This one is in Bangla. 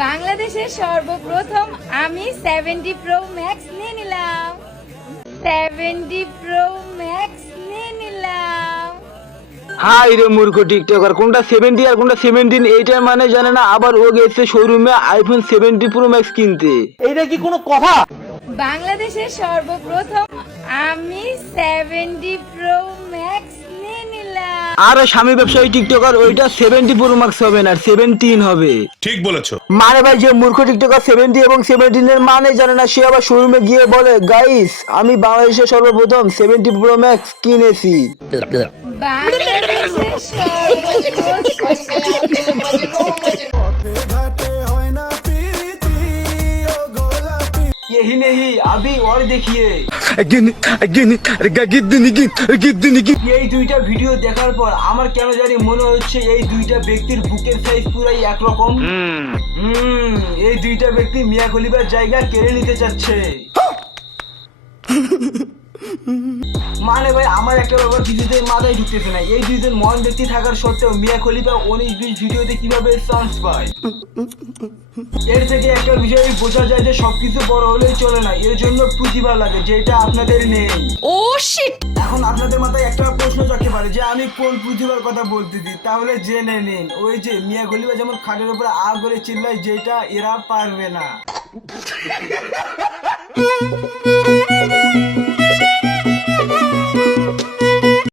বাংলাদেশের সর্বপ্রথম আমি 70 প্রো ম্যাক্স নিয়ে নিলাম। 70 প্রো ম্যাক্স নিয়ে নিলাম। হাই রে মূর্খ টিকটকার, কোনটা 70 আর কোনটা 17 এইটার মানে জানে না, আবার ও গেছে শোরুমে আইফোন 70 প্রো ম্যাক্স কিনতে। এইটা কি কোনো কথা? বাংলাদেশের সর্বপ্রথম আমি 70 প্রো ম্যাক্স নিয়ে নিলাম। আর স্বামী ব্যবসায়ী টিকটকার ওইটা 70 প্রো ম্যাক্স হবে না, 17 হবে। ঠিক বলেছো। মানে ভাই, যে মূর্খ টিকটকার 70 এবং 17 এর মানে জানে না, সে আবার শোরুমে গিয়ে বলে গাইস আমি বাংলাদেশের সর্বপ্রথম 70 প্রো ম্যাক্স কিনেছি। বাংলাদেশের यही नहीं अभी और देखिए। এই দুইটা ভিডিও দেখার পর আমার কেন জানি মনে হচ্ছে এই দুইটা ব্যক্তির বুকের সাইজ পুরাই একরকম। এই দুইটা ব্যক্তি মিয়া খলিফার জায়গা কেড়ে নিতে চাচ্ছে। মানে ভাই, আমার একটা ব্যাপার কিছুতে মাথায় ঢুকতেছে না, এই দুইজন মহান ব্যক্তি থাকার সত্ত্বেও মিয়া খলিফা 19-20 ভিডিওতে কিভাবে চান্স পায়। এর থেকে একটা বিষয় বোঝা যায় যে সবকিছু বড় হলেই চলে না, এর জন্য প্রতিভা লাগে, যেটা আপনাদের নেই। ও শিট। এখন আপনাদের মাথায় একটা প্রশ্ন থাকতে পারে যে আমি কোন প্রতিভার কথা বলতেছি, তাহলে জেনে নিন। ওই যে মিয়া খলিফা যেমন খাটের উপরে আ করে চিল্লায়, যেটা এরা পারবে না।